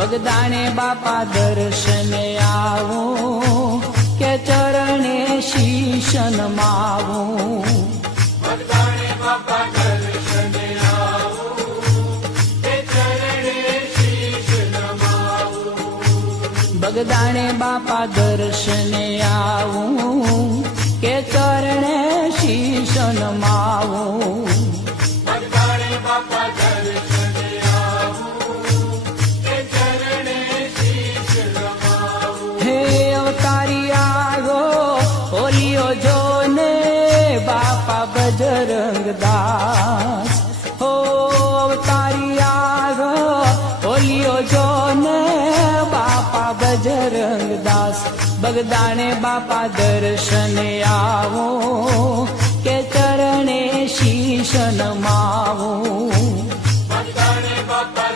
બગદાણે બાપા દર્શને આવું કે ચરણે શીશ નમાવું. બગદાણે બાપા દર્શને આવું કે ચરણે શીશ નમાવું. બગદાણે બાપા દર્શને આવું કે ચરણે શીશ નમાવું. બગદાણે બાપા દર્શને આવું કે ચરણે શીશ નમાવું. હે અવતારી આવ્યો ઓલિયો જોને બાપા બજરંગ દાસ. હો અવતારી આવ્યો ઓલિયો જોને બાપા બજરંગ દાસ. બગદાણે બાપા દર્શને આવો કે ચરણે શીશ નમાવું. બગદાણે બાપા